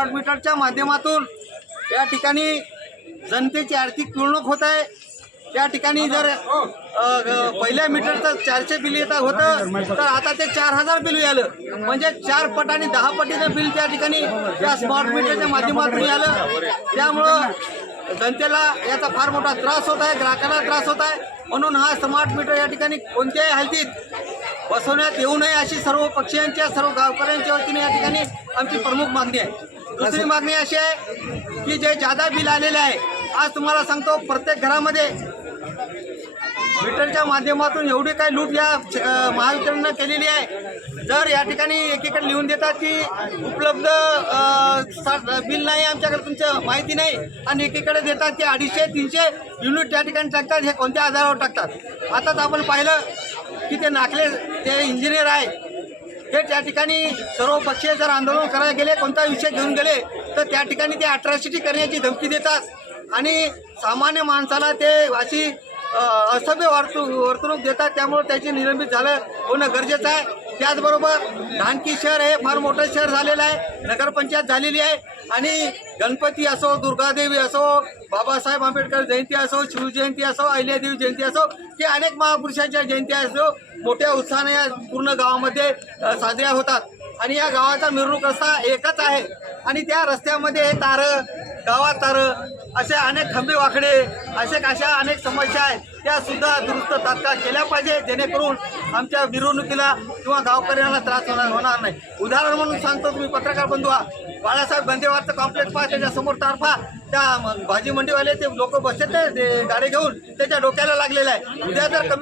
Smart मीटरच्या माध्यमातून या ठिकाणी जनतेची आर्थिक पिळवणूक होत आहे। त्या ठिकाणी जर पहिल्या मीटरचं 400 बिल येत होतं तर आता ते 4000 बिल आलं, म्हणजे 4 पट आणि 10 पटीचं बिल त्या ठिकाणी या स्मार्ट मीटरच्या माध्यमातून आलं। त्यामुळं जनतेला याचा फार मोठा त्रास होत आहे, ग्राहकांना त्रास होत आहे। म्हणून हा स्मार्ट मीटर या ठिकाणी कोणत्याही हालतीत बसवण्यात येऊ नये अशी सर्व पक्षीयांच्या सर्व गावकऱ्यांच्या वतीने या ठिकाणी आमची प्रमुख मागणी आहे। दुसरी मागणी अशी आहे की जे जादा बिल आलेले आहे, आज तुम्हाला सांगतो प्रत्येक घरामध्ये मीटरच्या माध्यमातून एवढी काही लूट या महावितरणनं केलेली आहे। जर या ठिकाणी एकीकडे लिहून देतात की उपलब्ध बिल नाही आमच्याकडे, तुमचं माहिती नाही, आणि एकीकडे देतात की 250-300 युनिट त्या ठिकाणी टाकतात। हे कोणत्या आधारावर टाकतात? आताच आपण पाहिलं की ते नाकले ते इंजिनियर आहे, हे त्या ठिकाणी सर्व पक्षीय जर आंदोलन करायला गेले, कोणता विषय घेऊन गेले तर त्या ठिकाणी ते अट्रॉसिटी करण्याची धमकी देतात आणि सामान्य माणसाला ते अशी असभ्य वर्तणूक देतात। त्यामुळे त्याची निलंबित होणं गरजेचं आहे। त्याचबरोबर ढानकी शहर हे फार मोठं शहर झालेलं आहे, नगरपंचायत झालेली आहे, आणि गणपती असो, दुर्गादेवी असो, बाबासाहेब आंबेडकर जयंती असो, शिवजयंती असो, अहिल्यादेवी जयंती असो, की अनेक महापुरुषांच्या जयंत्या असो मोठ्या उत्साहाने या पूर्ण गावामध्ये साजऱ्या होतात। आणि या गावाचा मिरवणूक रस्ता एकच आहे आणि त्या रस्त्यामध्ये गावात असे अनेक खंबे वाकडे अशा अनेक समस्या आहेत, त्या सुद्धा दुरुस्त तात्काळ केल्या पाहिजे, जेणेकरून आमच्या मिरवणुकीला किंवा गावकऱ्यांना त्रास होणार नाही। उदाहरण म्हणून सांगतो, तुम्ही पत्रकार बंधू आहात, बाळासाहेब बंदेवारचं कॉम्प्लेक्स पहा, त्याच्या समोर तारफा त्या भाजी मंडीवाले ते लोक बसतात ते गाडी घेऊन त्याच्या डोक्याला लागलेला आहे। उद्या जर कमी